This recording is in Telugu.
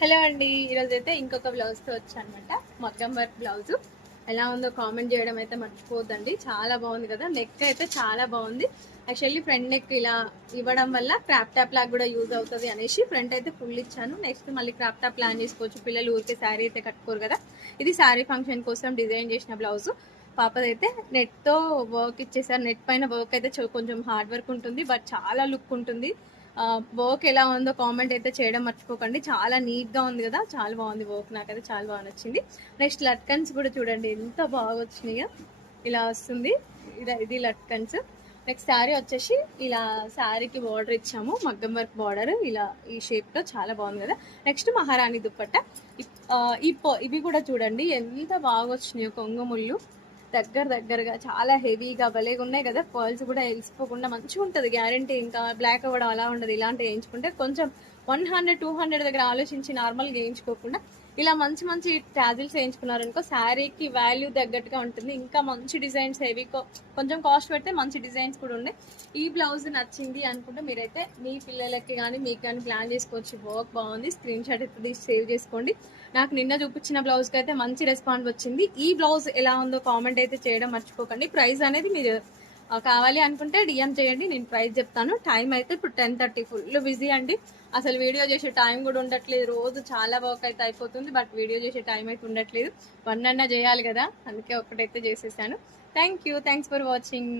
హలో అండి. ఈరోజైతే ఇంకొక బ్లౌజ్తో వచ్చానమాట. మగ్గం వర్క్ బ్లౌజు ఎలా ఉందో కామెంట్ చేయడం అయితే మర్చిపోద్దండి. చాలా బాగుంది కదా. నెక్ అయితే చాలా బాగుంది. యాక్చువల్లీ ఫ్రంట్ నెక్ ఇలా ఇవ్వడం వల్ల క్రాప్ టాప్ లాగా కూడా యూజ్ అవుతుంది అనేసి ఫ్రంట్ అయితే ఫుల్ ఇచ్చాను. నెక్స్ట్ మళ్ళీ క్రాప్ టాప్ ప్లాన్ చేసుకోవచ్చు. పిల్లలు ఊరికే శారీ అయితే కట్టుకోరు కదా. ఇది శారీ ఫంక్షన్ కోసం డిజైన్ చేసిన బ్లౌజు. పాపదైతే నెట్తో వర్క్ ఇచ్చేసారు. నెట్ పైన వర్క్ అయితే కొంచెం హార్డ్ వర్క్ ఉంటుంది, బట్ చాలా లుక్ ఉంటుంది. వర్క్ ఎలా ఉందో కామెంట్ అయితే చేయడం మర్చిపోకండి. చాలా నీట్గా ఉంది కదా, చాలా బాగుంది వర్క్. నాకైతే చాలా బాగా నచ్చింది. నెక్స్ట్ లట్కన్స్ కూడా చూడండి ఎంత బాగా వచ్చినాయో. ఇలా వస్తుంది, ఇది లట్కన్స్. నెక్స్ట్ శారీ వచ్చేసి ఇలా శారీకి బార్డర్ ఇచ్చాము, మగ్గం వర్క్ బార్డర్ ఇలా ఈ షేప్తో చాలా బాగుంది కదా. నెక్స్ట్ మహారాణి దుప్పట్ట. ఇవి కూడా చూడండి ఎంత బాగా వచ్చినాయో. కొంగుముళ్ళు దగ్గరగా చాలా హెవీగా భలేగా ఉన్నాయి కదా. పర్ల్స్ కూడా వెలిసిపోకుండా మంచిగా ఉంటుంది గ్యారంటీ. ఇంకా బ్లాక్ అవ్వడం అలా ఉండదు. ఇలాంటి వేయించుకుంటే కొంచెం 100-200 దగ్గర ఆలోచించి నార్మల్గా వేయించుకోకుండా ఇలా మంచి మంచి టాజిల్స్ వేయించుకున్నారనుకో శారీకి వాల్యూ తగ్గట్టుగా ఉంటుంది. ఇంకా మంచి డిజైన్స్ హెవీ కొంచెం కాస్ట్ పెడితే మంచి డిజైన్స్ కూడా ఉన్నాయి. ఈ బ్లౌజ్ నచ్చింది అనుకుంటే మీరైతే మీ పిల్లలకి కానీ మీకు కానీ ప్లాన్ చేసుకోవచ్చు. వర్క్ బాగుంది. స్క్రీన్ షాట్ అయితే తీసి సేవ్ చేసుకోండి. నాకు నిన్న చూపించిన బ్లౌజ్కి అయితే మంచి రెస్పాన్స్ వచ్చింది. ఈ బ్లౌజ్ ఎలా ఉందో కామెంట్ అయితే చేయడం మర్చిపోకండి. ప్రైస్ అనేది మీరు కావాలి అనుకుంటే డిఎం చేయండి, నేను ప్రైస్ చెప్తాను. టైం అయితే ఇప్పుడు 10:30, ఫుల్ బిజీ అండి. అసలు వీడియో చేసే టైం కూడా ఉండట్లేదు. రోజు చాలా వర్క్ అయితే అయిపోతుంది, బట్ వీడియో చేసే టైం అయితే ఉండట్లేదు. 1 అన్నా చేయాలి కదా, అందుకే ఒక్కటైతే చేసేసాను. Thanks for watching.